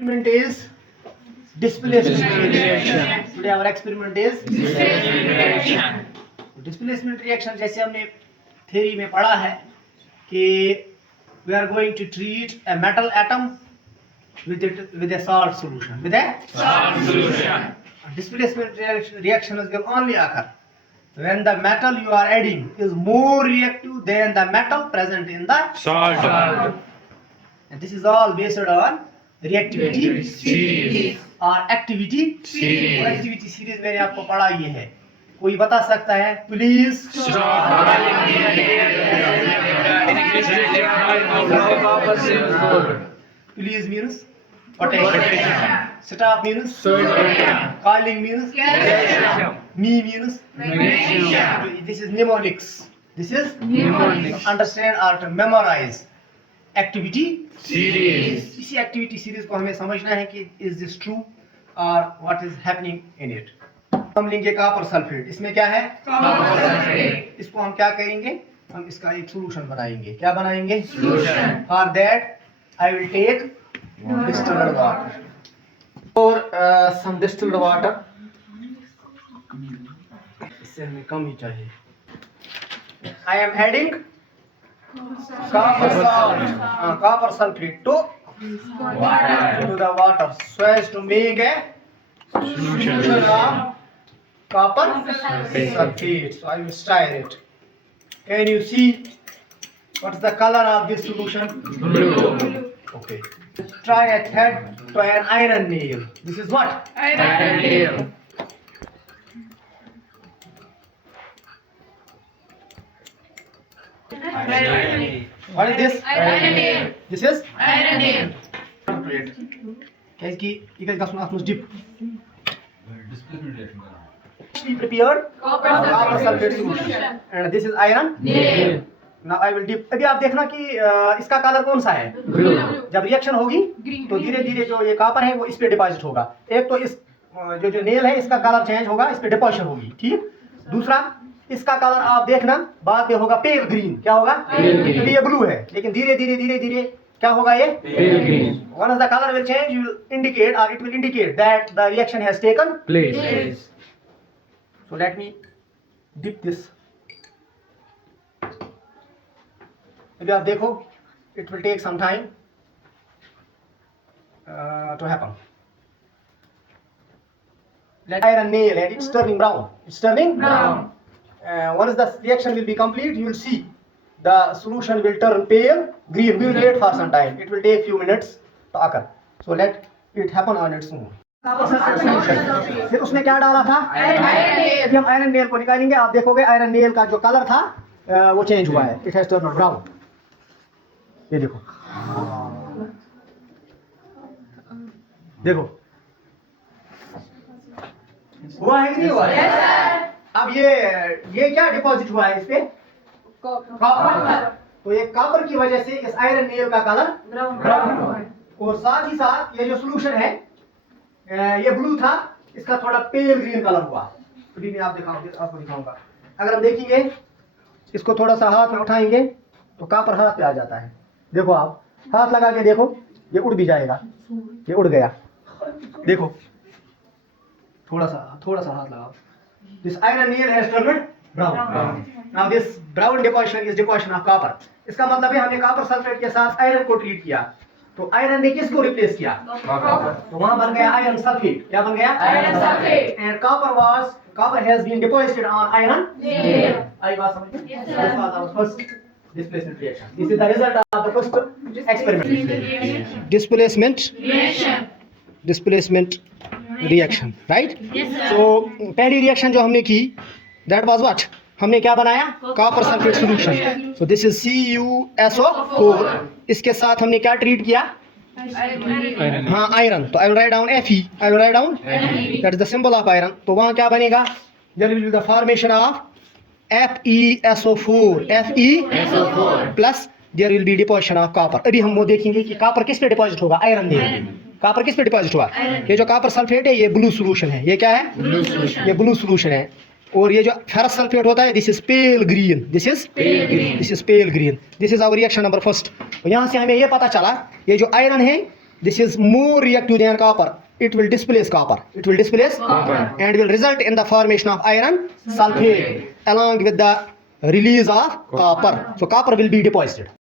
Experiment is displacement reaction. Today our experiment is displacement reaction. Displacement reaction जैसे हमने theory में पढ़ा है कि we are going to treat a metal atom with a salt solution. With a salt solution. Displacement reaction will only occur when the metal you are adding is more reactive than the metal present in the Salt. And this is all based on reactivity Series. और activity Series. और activity series मैंने आपको पढ़ा ये है. कोई बता सकता है please? Please means potassium. Stop means sodium. Calling means calcium. Me means magnesium. This is mnemonics. This is mnemonics. To understand or to memorize activity Series. इसी activity series को हमें समझना है कि is this true or what is happening in it. हम लेंगे copper sulphate. इसमें क्या है? Copper sulphate. इसको हम क्या करेंगे? हम इसका एक सॉल्यूशन बनाएंगे. क्या बनाएंगे? Solution. For that I will take distilled water. और some distilled water. इससे हमें कम ही चाहिए. I am adding copper salt, copper sulfate to the water so as to make a solution of copper sulfate. So I will stir it. Can you see what's the color of this solution? Blue. Okay. Try a thread to an iron nail. This is what? Iron nail. What is this? Iron nail. This is? Iron nail. क्या इसकी equal का सुना आपने dip prepared copper sulfate solution and this is iron Nail. now I will dip. अभी आप देखना कि इसका कलर कौन सा है? Blue. जब रिएक्शन होगी तो धीरे धीरे जो ये कॉपर है वो इस पे डिपॉजिट होगा. एक तो इस जो नेल है इसका कलर चेंज होगा, इस पे डिपॉजिशन होगी. ठीक. दूसरा इसका कलर आप देखना बाद में होगा पेल ग्रीन. क्या होगा? क्योंकि ये ब्लू है लेकिन धीरे धीरे क्या होगा ये? Pale green. Once the color will change, you will indicate or it will indicate that the reaction has taken Place. So let me dip this. अभी आप देखो, it will take some time to happen. Let iron nail and it's turning brown. It's turning Brown. Once the reaction will be complete, you will see the solution will turn pale green. We will wait for some time. It will take few minutes to occur. So let it happen on its own. फिर उसने क्या डाला था? अभी हम iron nail को निकालेंगे. आप देखोगे आयरन नेल का जो कलर था वो चेंज हुआ है. It has turned brown. ये देखो देखो हुआ है कि नहीं हुआ है? अब ये क्या डिपॉजिट हुआ है इस पे? कॉपर. तो ये कॉपर की वजह से इस आयरन नेल का कलर ब्राउन हुआ है. और साथ ही साथ ये जो सॉल्यूशन है ये ब्लू था, इसका थोड़ा पेल ग्रीन कलर हुआ. अभी मैं आपको दिखाऊंगा. अगर हम देखेंगे इसको थोड़ा सा हाथ में उठाएंगे तो कॉपर हाथ पे आ जाता है. देखो आप हाथ लगा के देखो, ये उड़ भी जाएगा. ये उड़ गया. देखो थोड़ा सा हाथ लगाओ. This iron nail has turned brown. Now this brown deposition is deposition of copper. इसका मतलब है हमने कॉपर सल्फेट के साथ आयरन को ट्रीट किया. तो आयरन ने किसको रिप्लेस किया? तो वहां बन गया आयरन सल्फेट. क्या बन गया? Iron sulfate. And copper has been deposited on iron nail. आई बात समझ में? This was our first displacement reaction. This is the result of the first experiment. Displacement reaction, right? Yes, sir. So पहली reaction जो हमने की that was what? हमने क्या बनाया? Copper sulphate solution. So this is CuSO4. इसके साथ हमने क्या ट्रीट किया? हाँ आयरन. तो I will write down Fe. I will write down that is the symbol of iron. तो वहाँ क्या बनेगा? There will be the formation of FeSO4. Fe plus there will be deposition of copper. अभी हम वो देखेंगे कि कॉपर किस पे डिपॉजिट होगा? आयरन में. कॉपर किस पे डिपॉजिट हुआ? ये जो कॉपर सल्फेट है ये ब्लू सॉल्यूशन है. ये क्या है? ये ब्लू सॉल्यूशन है. और ये जो फेरस सल्फेट होता है this is pale green. This is pale green. This is our reaction number first. यहाँ से हमें ये पता चला ये जो आयरन है this is more reactive than copper. It will displace copper. It will displace Copper. and will result in the formation of iron sulfate along with the release of copper. So copper will be deposited.